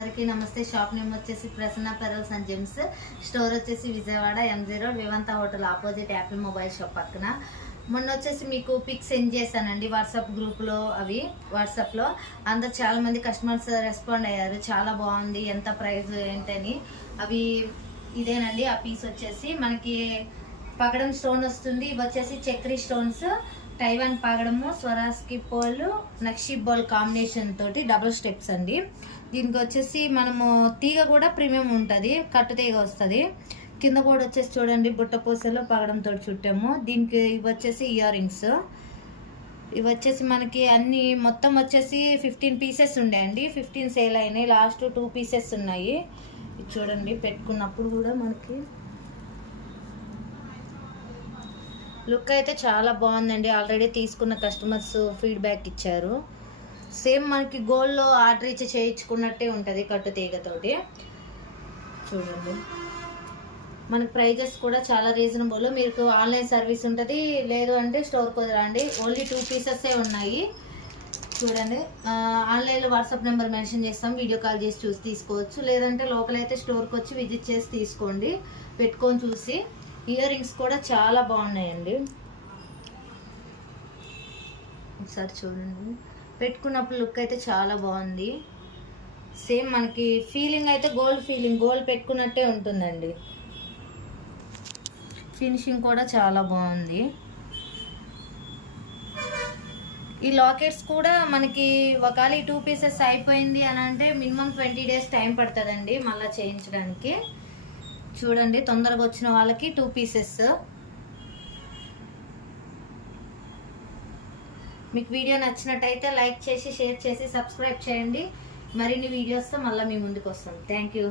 అందరికీ నమస్తే. Shop name వచ్చేసి Prasanna pearls and gems. Store వచ్చేసి Vijayawada M0 Vivanta hotel opposite Apple mobile shop పక్కన. మొన్న వచ్చేసి మీకు పిక్స్ సెండ్ చేశానండి వాట్సాప్ గ్రూప్లో. అవి వాట్సాప్లో అందరు చాలామంది కస్టమర్స్ రెస్పాండ్ అయ్యారు, చాలా బాగుంది, ఎంత ప్రైస్ ఏంటని. అవి ఇదేనండి. ఆ పీస్ వచ్చేసి మనకి పగడం స్టోన్ వస్తుంది. ఇవి వచ్చేసి చక్రీ స్టోన్స్, టైవాన్ పగడము, స్వరాస్కి పోల్, నక్షి బోల్ కాంబినేషన్ తోటి డబుల్ స్టెప్స్ అండి. దీనికి వచ్చేసి మనము తీగ కూడా ప్రీమియం ఉంటుంది, కట్టు తీగ వస్తుంది. కింద కూడా వచ్చేసి చూడండి బుట్ట పూసలు పగడంతో చుట్టాము. దీనికి ఇవి వచ్చేసి ఇయర్ రింగ్స్. ఇవి వచ్చేసి మనకి అన్ని మొత్తం వచ్చేసి 15 పీసెస్ ఉన్నాయండి. 15 సేల్ అయినాయి, లాస్ట్ 2 పీసెస్ ఉన్నాయి. ఇది చూడండి, పెట్టుకున్నప్పుడు కూడా మనకి లుక్ అయితే చాలా బాగుందండి. ఆల్రెడీ తీసుకున్న కస్టమర్స్ ఫీడ్బ్యాక్ ఇచ్చారు. సేమ్ మనకి గోల్డ్లో ఆర్డర్ ఇచ్చి చేయించుకున్నట్టే ఉంటుంది కట్టు తీగతోటి. చూడండి, మనకి ప్రైజెస్ కూడా చాలా రీజనబుల్. మీకు ఆన్లైన్ సర్వీస్ ఉంటుంది, లేదు అంటే స్టోర్కి వదలండి. ఓన్లీ 2 పీసెస్సే ఉన్నాయి. చూడండి, ఆన్లైన్లో వాట్సాప్ నెంబర్ మెన్షన్ చేస్తాం, వీడియో కాల్ చేసి చూసి తీసుకోవచ్చు. లేదంటే లోకల్ అయితే స్టోర్కి వచ్చి విజిట్ చేసి తీసుకోండి, పెట్టుకొని చూసి. ఇయర్ రింగ్స్ కూడా చాలా బాగున్నాయండి, ఒకసారి చూడండి. పెట్టుకున్నప్పుడు లుక్ అయితే చాలా బాగుంది. సేమ్ మనకి ఫీలింగ్ అయితే గోల్డ్ ఫీలింగ్, గోల్డ్ పెట్టుకున్నట్టే ఉంటుందండి. ఫినిషింగ్ కూడా చాలా బాగుంది. ఈ లాకెట్స్ కూడా మనకి ఒకవేళ ఈ 2 పీసెస్ అయిపోయింది అని అంటే మినిమం 20 డేస్ టైం పడుతుందండి మళ్ళీ చేయించడానికి. చూడండి, తొందరగా వచ్చిన వాళ్ళకి 2 పీసెస్. మీకు వీడియో నచ్చినట్టయితే లైక్ చేసి, షేర్ చేసి, సబ్స్క్రైబ్ చేయండి. మరిన్ని వీడియోస్తో మళ్ళీ మీ ముందుకు వస్తాం. Thank you.